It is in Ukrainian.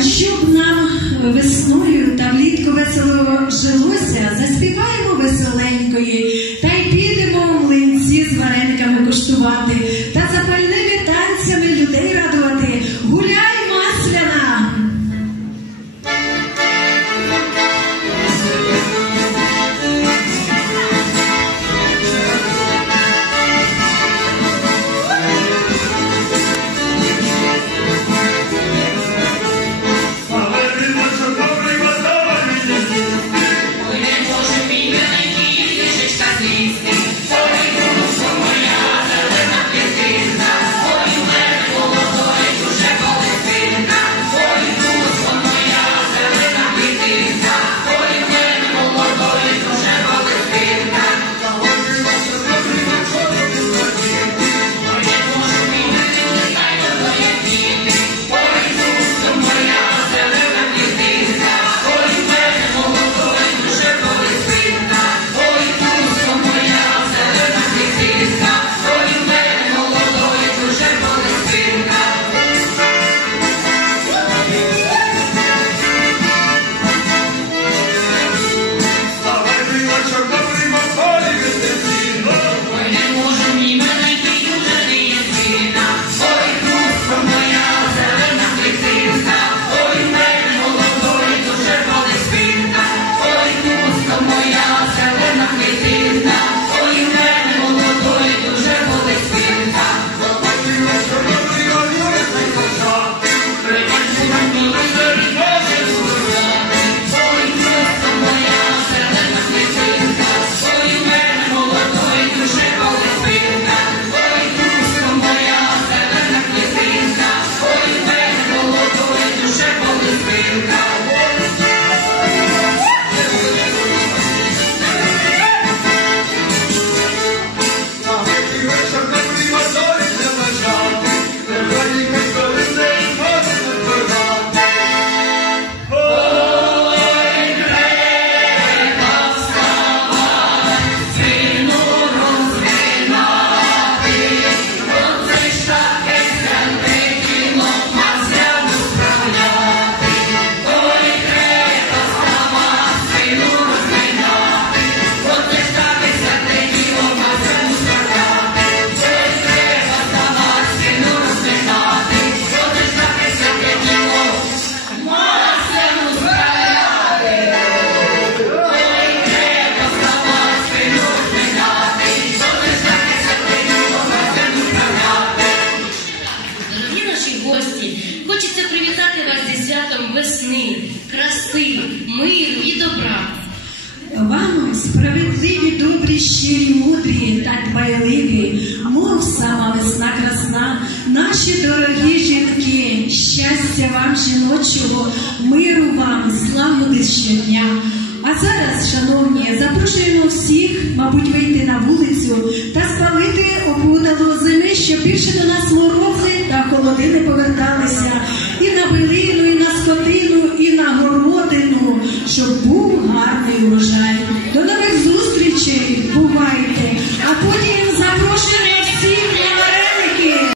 А щоб нам весною та влітку весело жилося, заспіваємо веселенької, та й підемо млинці з варениками куштувати, та запальними танцями людей радувати. Гуляй, Масляна! Хочеться привітати вас зі святом весни, краси, миру і добра. Вам справедливі, добрі, щирі, мудрі та дбайливі, мов сама весна красна, наші дорогі жінки, щастя вам жіночого, миру вам, славу щодня. А зараз, шановні, запрошуємо всіх, мабуть, вийти на вулицю та спалити опудало зими, щоб більше до нас морози та холоди не повертали.